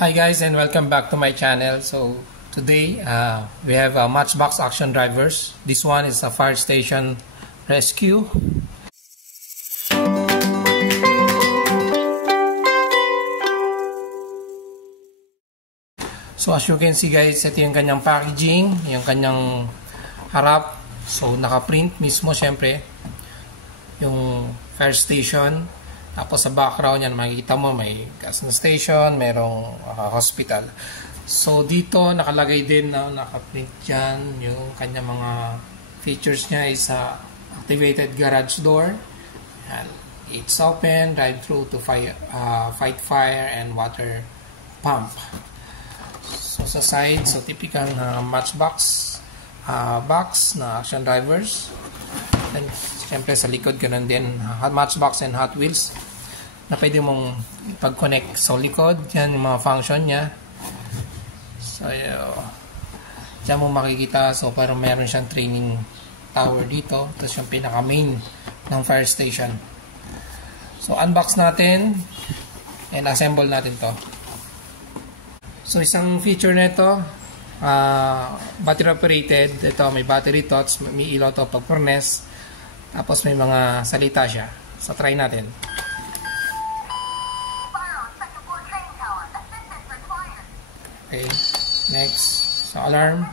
Hi guys, and welcome back to my channel. So today we have Matchbox Action Drivers. This one is a fire station rescue. So as you can see guys, ito yung kanyang packaging, yung kanyang harap. So naka-print mismo syempre yung fire station. Tapos sa background yan, makikita mo may gas station, merong hospital. So dito nakalagay din na naka-print dyan yung kanya mga features niya is activated garage door. And it's open, drive-through to fight fire and water pump. So sa side, so typical na Matchbox box na action drivers. And siyempre sa likod ganun din, Matchbox and Hot Wheels na pwede mong pag-connect sa likod. Yan yung mga function niya. So dyan mo makikita, so parang meron siyang training tower dito. Tapos yung pinaka main ng fire station. So unbox natin and assemble natin to. So isang feature nito, battery operated. Ito may battery to, may ilaw to pag furnace. Tapos may mga salita siya. So try natin. Okay, next. So alarm.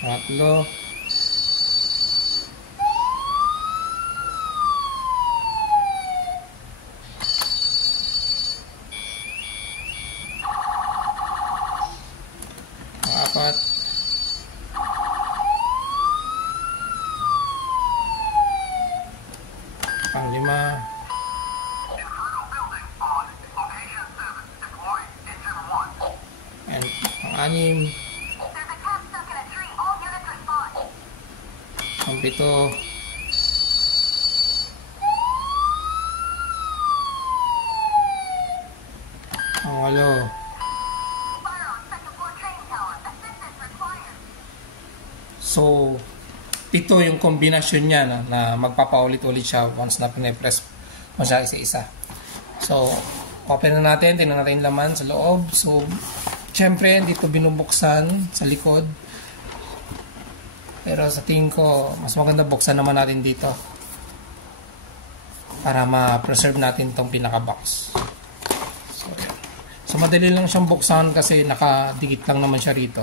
Tatlo. Apat. Panglima. And pang-anim. Pang-pito. Pang-walo. So, ito yung kombinasyon niya na magpapaulit-ulit siya once na pinipress mo siya isa-isa. So, open na natin. Tingnan natin yung laman sa loob. So, syempre, dito binubuksan sa likod. Pero sa tingin ko, mas maganda buksan naman natin dito para ma-preserve natin itong pinaka-box. So, madali lang siyang buksan kasi nakadikit lang naman siya rito.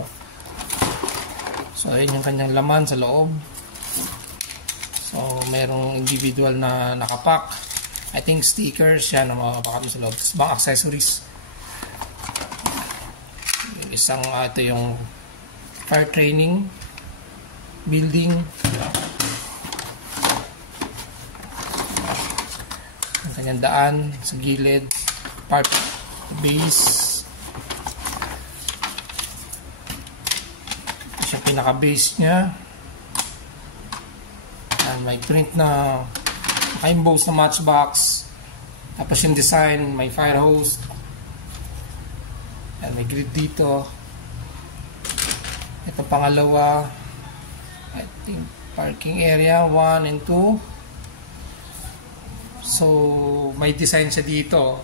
So, ayun yung kanyang laman sa loob. So, merong individual na nakapack. I think stickers yan na makapakat sa loob. Tapos mga accessories. Yung isang, ito yung fire training building. Ang kanyang daan sa gilid. Part base. Ito yung pinaka-base niya. And may print na naka-emboss na Matchbox. Tapos yung design, may fire hose. And may grid dito. Ito pangalawa, I think parking area 1 and 2. So may design siya dito.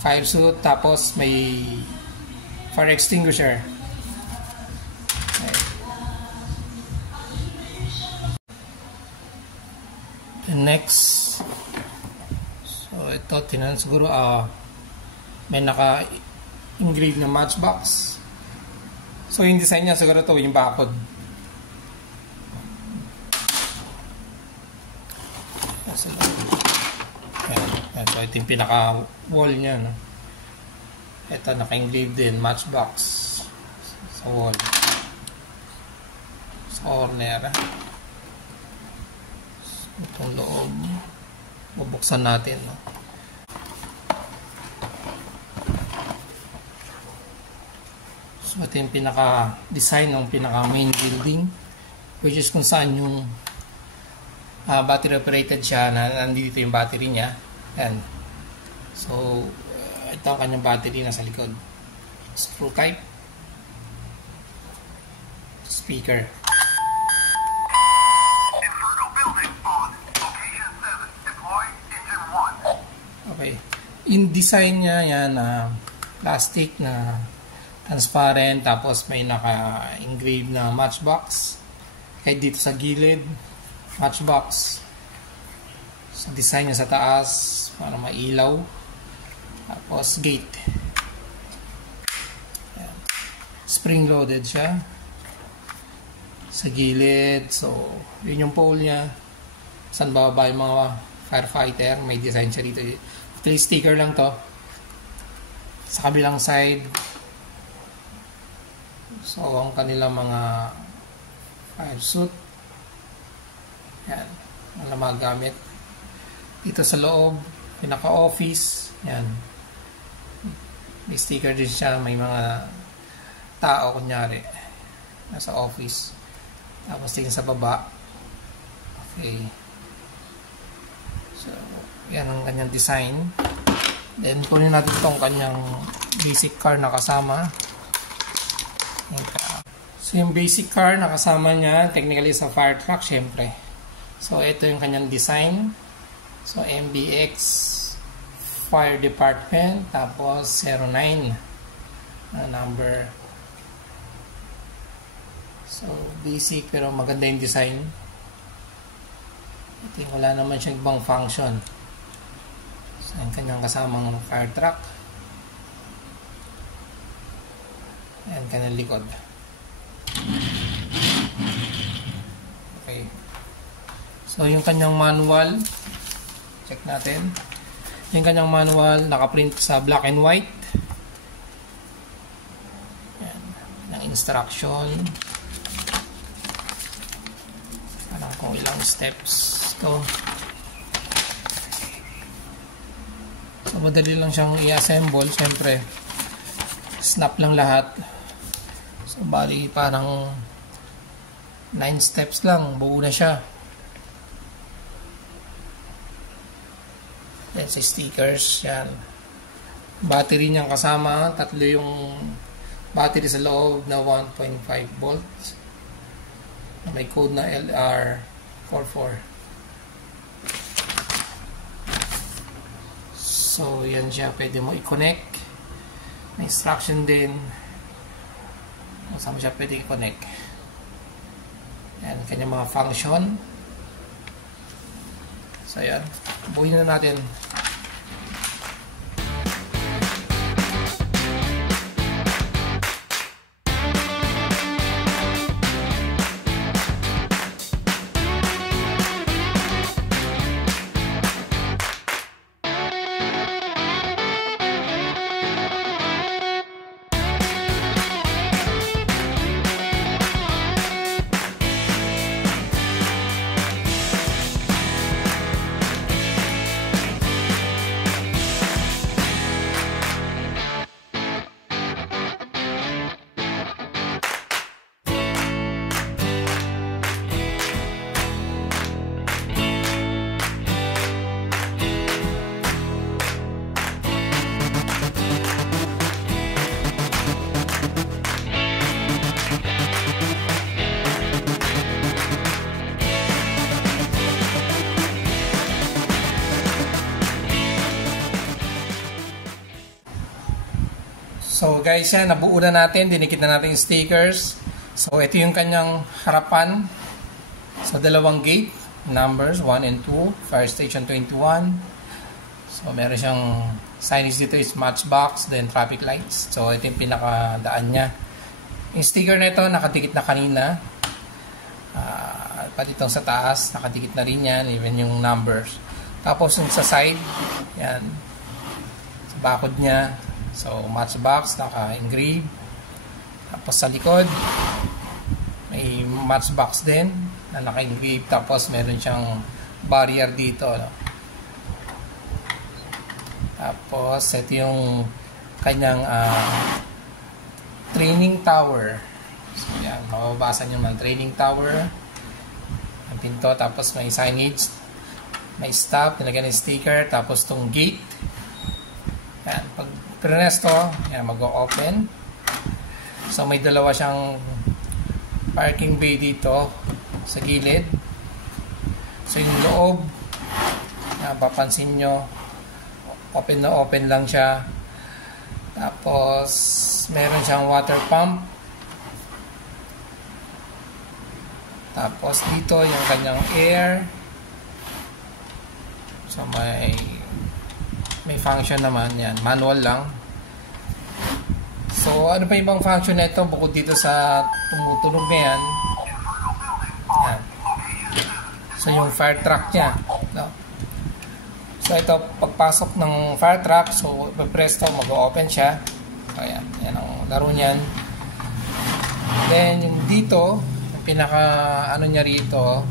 Fire suit, tapos may fire extinguisher. And next, so ito tinan siguro may naka-engrave na Matchbox. So yung design niya siguro to yung bakod. So ito yung pinaka-wall niya, no? Ito naka-engrave din Matchbox sa wall, sa corner. Itong loob bubuksan natin, no? So ito yung pinaka design ng pinaka main building, which is kung saan yung battery operated siya, na nandito yung battery niya. And so ito ang kanyang battery na sa likod, screw type, speaker. Yung design niya, yan, plastic na transparent, tapos may naka-engrave na matchbox. Kahit dito sa gilid, matchbox. So, design niya sa taas, para mailaw. Tapos, gate. Yan. Spring-loaded siya. Sa gilid. So, yun yung pole niya. Saan bababa yung mga firefighter. May design siya dito. Ito yung sticker lang to. Sa kabilang side. So, ang kanilang mga fire suit. Yan. Wala magamit. Dito sa loob. Pinaka-office. Yan. May sticker din siya. May mga tao, kunyari. Nasa office. Tapos tingin sa baba. Okay. So, yan ang kanyang design. Then, kunin natin itong kanyang basic car na kasama. So, yung basic car na kasama niya, technically sa fire truck, syempre. So, ito yung kanyang design. So, MBX Fire Department, tapos 09 na number. So, basic pero maganda yung design. Ito yung wala naman siyang ibang function. So, yung kanyang kasamang fire truck. Ayan, kanyang likod. Okay. So, yung kanyang manual. Check natin. Yung kanyang manual, nakaprint sa black and white. Ayan, ng instruction. Alam kung ilang steps ito. So, madali lang siyang i-assemble. Siyempre, snap lang lahat. So, bali parang 9 steps lang. Buo na siya. Then, sa stickers, yan. Battery niyang kasama. Tatlo yung battery sa loob na 1.5 volts. May code na LR44. So, yan siya. Pwede mo i-connect. May instruction din. Saan mo siya pwede i-connect. Yan. Kanyang mga function. So, yan. Buuin na natin. So guys, yan, nabuo na natin, dinikit na natin yung stickers. So ito yung kanyang harapan. So dalawang gate, numbers 1 and 2, Fire Station 21. So meron siyang signage dito is matchbox, then traffic lights. So ito yung pinakadaan niya. Yung sticker na ito, nakadikit na kanina. Pati itong sa taas, nakadikit na rin yan, even yung numbers. Tapos yung sa side, yan, sa bakod niya. So, matchbox, naka-engrave. Tapos sa likod, may matchbox din na naka-engrave. Tapos meron siyang barrier dito. No? Tapos, ito yung kanyang training tower. So, yan, mababasa nyo ng training tower. Ang pinto, tapos may signage. May stop, nilagyan ng sticker. Tapos itong gate. Yan, pag press to, yan, mag-o-open. So, may dalawa siyang parking bay dito sa gilid. So, yung loob, yan, papansin nyo, open na open lang siya. Tapos meron siyang water pump. Tapos dito yung kanyang air. So may function naman yan, manual lang. So ano pa ibang function nito bukod dito sa tumutunog na yan? Yan. So yung fire truck niya, no? So ito pagpasok ng fire truck, so i-press to, mag-open siya. So yan, yan ang laro niyan. Then yung dito, yung pinaka ano niya rito,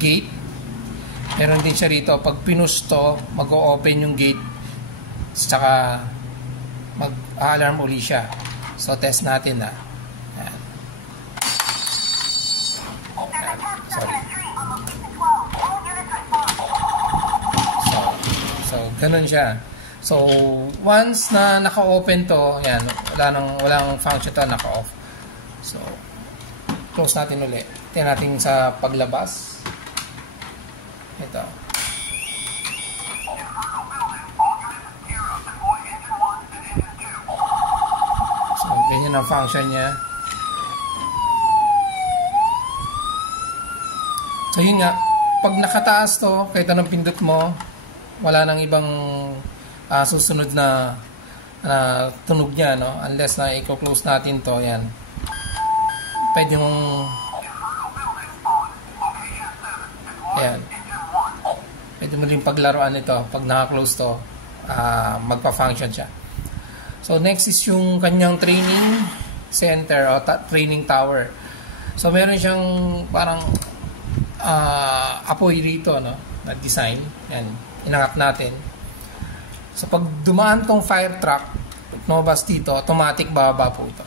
gate. Meron din siya rito, pag pinush to, mag-o-open yung gate, saka mag-alarm uli siya. So test natin na. Ayan. Sorry. So ganun siya. So once na naka-open to, ayan, walang function to, naka-off. So close natin uli. Tingnan natin sa paglabas. Ito. So, ganyan ang function niya. So, yun nga. Pag nakataas to, kahit anong pindot mo, wala nang ibang susunod na tunog niya, no? Unless na i-close natin to, yan. Pwede mong ayan. Pwede mo rin paglaruan ito. Pag naka-close to, magpa-function siya. So, next is yung kanyang training center o training tower. So, meron siyang parang apoy rito, no? Na design. Yan. Inangat natin. So, pag dumaan tong fire truck, lumabas dito, automatic bababa po ito.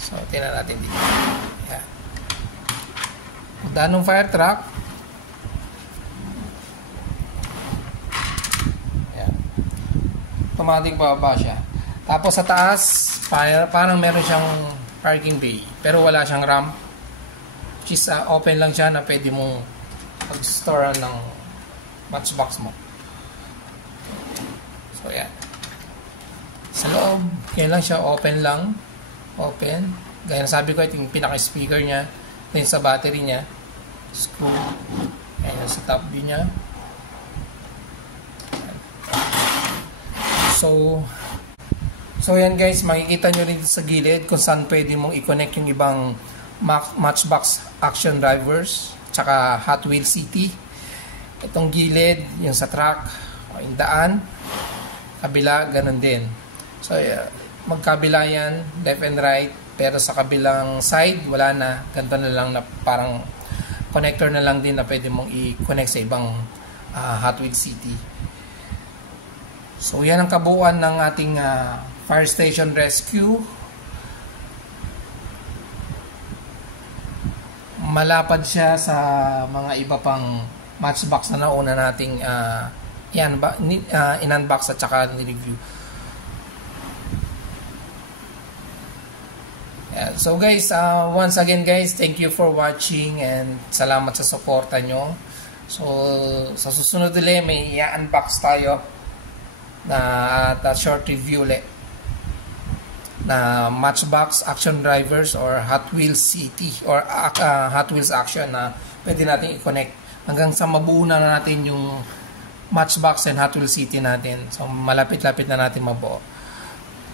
So, tingnan natin dito. Yan. Pag daan ng fire truck, automatic bababa siya. Tapos sa taas, parang meron siyang parking bay. Pero wala siyang ramp. Which is open lang siya na pwede mong pag-store ng matchbox mo. So, yan. Sa loob, kaya lang siya open lang. Open. Gaya na sabi ko, ito yung pinaka-speaker niya. Ito yung sa battery niya. Screw. Ayan sa top view niya. So yan guys, makikita nyo rin sa gilid kung saan pwede mong i-connect yung ibang Matchbox action drivers tsaka Hot Wheels City. Itong gilid, yung sa truck, yung daan, kabila, ganun din. So magkabila yan, left and right, pero sa kabilang side, wala na. Ganito na lang na parang connector na lang din na pwede mong i-connect sa ibang Hot Wheels City. So yan ang kabuuan ng ating fire station rescue. Malapad siya sa mga iba pang Matchbox na nauna nating in-unbox at saka ni-review. Yeah. So guys, once again guys, thank you for watching and salamat sa suporta nyo. So sa susunod ulit may i-unbox tayo na short review ulit na Matchbox action drivers or Hot Wheels City or Hot Wheels action na pwede natin i-connect hanggang sa mabuo na natin yung Matchbox and Hot Wheels City natin. So malapit-lapit na natin mabuo.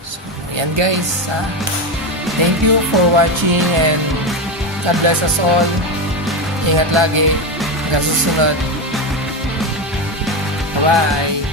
So ayan guys, thank you for watching and God bless us all. Ingat lagi hanggang susunod. Bye bye.